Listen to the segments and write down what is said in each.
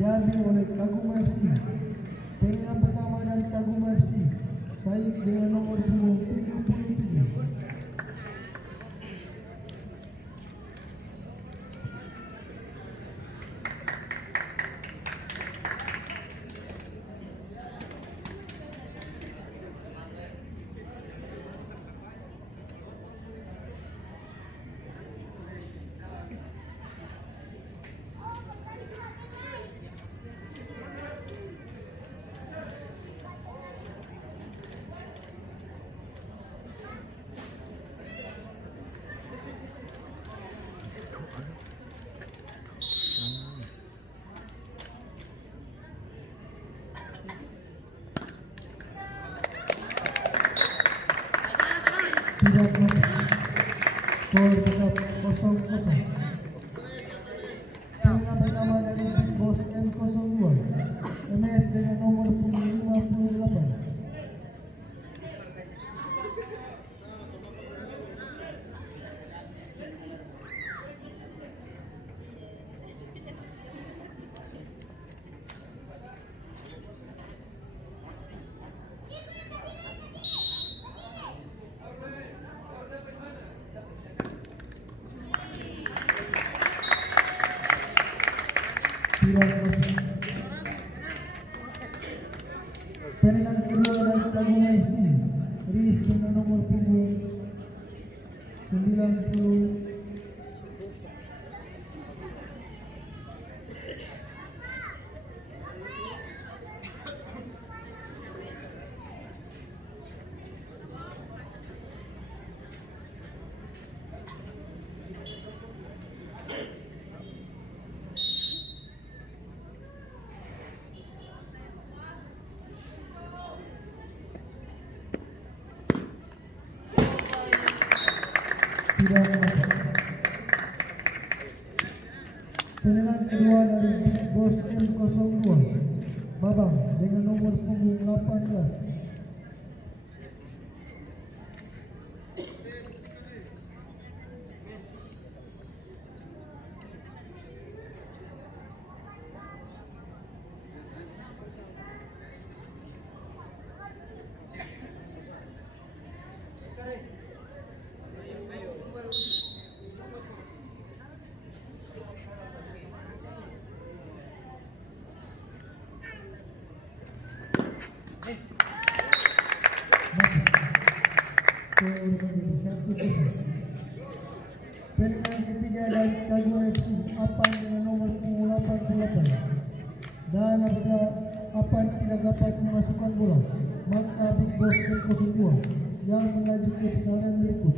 diambil oleh Kagum FC. Pilihan pertama dari Kagum FC, Said dengan nomor punggung 77. Tidak masuk. Skor tetap 0-0. Pilihan pertama dari Bos M02, MS dengan nomor punggung 58. Tidak masuk. Pilihan kedua dari Kagum FC, Riz dengan nomor punggung 90. Tidak masuk. Pilihan kedua dari Bos M02, Babang dengan nomor punggung 18. Pilihan ketiga dari Kagum FC, Apan dengan nomor punggung 88. Dan apabila Apan tidak dapat memasukkan bola, maka Big Boss M02 yang melaju ke putaran berikut.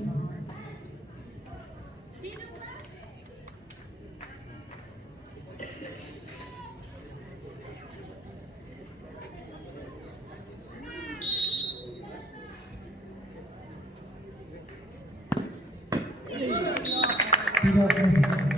Tidak masuk.